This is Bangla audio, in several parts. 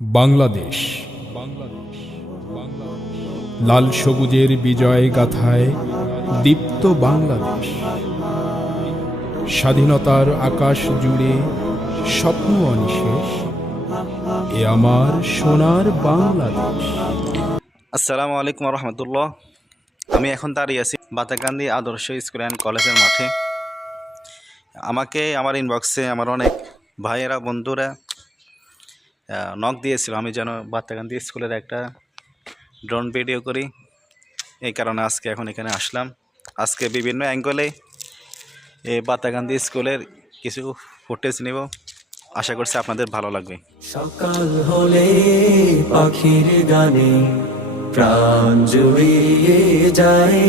বাংলাদেশ। লাল সবুজের বিজয় গাথায় দীপ্ত বাংলাদেশ। স্বাধীনতার আকাশ জুড়ে স্বপ্ন অনিশেষ, এ আমার সোনার বাংলাদেশ। আসসালামু আলাইকুম রহমতুল্লাহ। আমি এখন দাঁড়িয়ে আছি বাতাকান্দি আদর্শ স্কুল অ্যান্ড কলেজের মাঠে। আমাকে, আমার ইনবক্সে আমার অনেক ভাইয়েরা, বন্ধুরা নক দিয়েছিল। আমি যেন বাতাকান্দি স্কুলের একটা ড্রোন ভিডিও করি। এই কারণে আজকে এখন এখানে আসলাম। আজকে বিভিন্ন অ্যাঙ্গলে এই বাতাকান্দি স্কুলের কিছু ফুটেজ নেব। আশা করছি আপনাদের ভালো লাগবে। সকাল হলে পাখির গানে প্রাণ জুড়িয়ে যায়।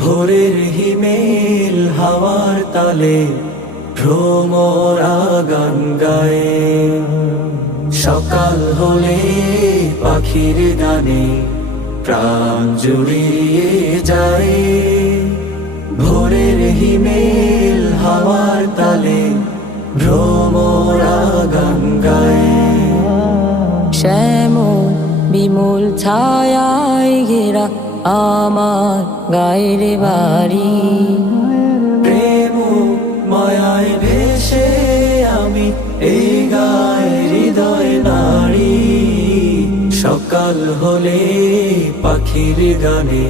ভোরের হিমেল হাওয়ার তালে ভ্রমরা গান গায়ে। সকাল হলে পাখির গানে প্রাণ জুড়িয়ে যায়। ভোরের হিমেল হাওয়ার তালে ভ্রমরা গান গায়। শ্যামল বিমল ছায়ায় ঘেরা আমার গায়ের বাড়ি। সকাল হলে পাখির গানে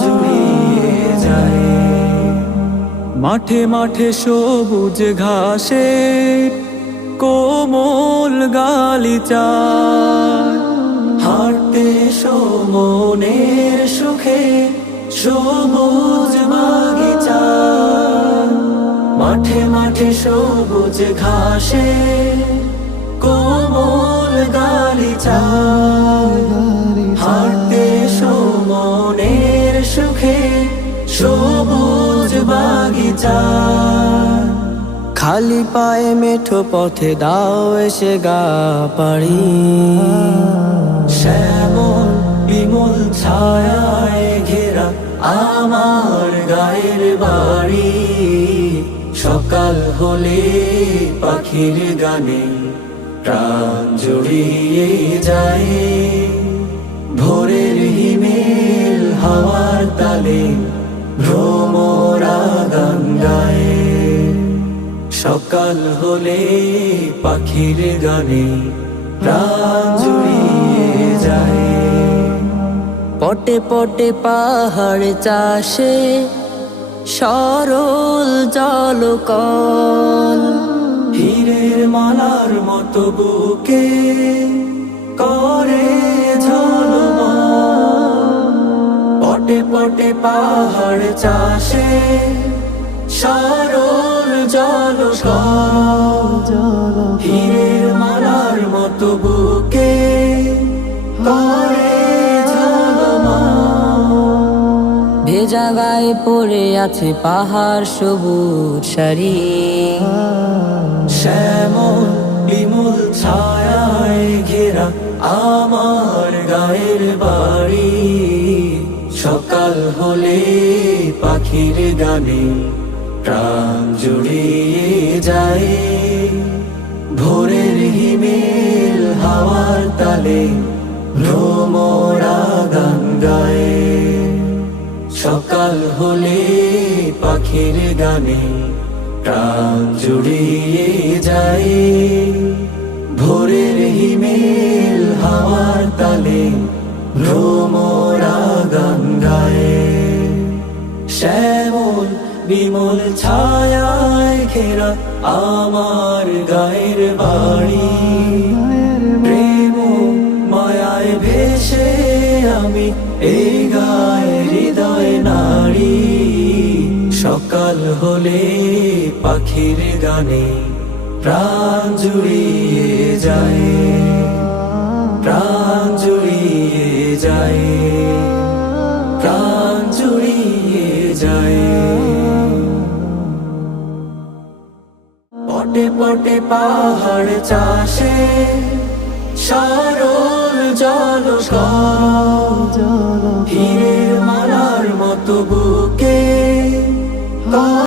জুড়িয়ে যায়। মাঠে মাঠে সবুজ ঘাসে কোমল গালিচা হাঁটতে সমনের সুখে সবুজ বাগিচা। মাঠে মাঠে সবুজ ঘাসে গালিচা হাঁটতে সুখে সবুজ বাগিচা। খালি পায়ে মেঠো পথে দাও এসে গা পাড়ি। শ্যামল বিমল ছায়ায় ঘেরা আমার গায়ের বাড়ি। সকাল হলে পাখির গানে প্রাণ জড়িয়ে যায়। ভোরের হিমেল হাওয়ার তালে ভ্রমরা গান গায়। সকাল হলে পাখির গানে প্রাণ জুড়িয়ে যায়। পটে পটে পাহাড় চাষে সরল জলকল হীরের মালার মতো বুকে করে ঝলমল। পটে পটে পাহাড় চাষে সরল জল হীরের মালার মতো বুকে করে ভেজা গায়ে পড়ে আছে পাহাড় সবুজ সারি শ্যামল বিমল ছায়ায় ঘেরা আমার গায়ের বাড়ি। সকাল হলে পাখির গানে প্রাণ জুড়িয়ে যায়। ভোরের হিমেল হাওয়ার তালে ভ্রমরা গান গায়ে। সকাল হলে পাখির গানে প্রাণ জুড়িয়ে যায়। ভোরের হিমেল হাওয়ার তালে ভ্রমরা গান শ্যামল বিমল ছায়ায় ঘেরা আমার গায়ের বাড়ি প্রেম মায়ায় ভেসে আমি এই গায়ে হৃদয় নারী। সকাল হলে পাখির গানে প্রাণ জুড়িয়ে যায়। প্রাণ জুড়িয়ে যায়। প্রাণ জুড়িয়ে যায়। পটে পটে পাহাড় চাষে সরল জল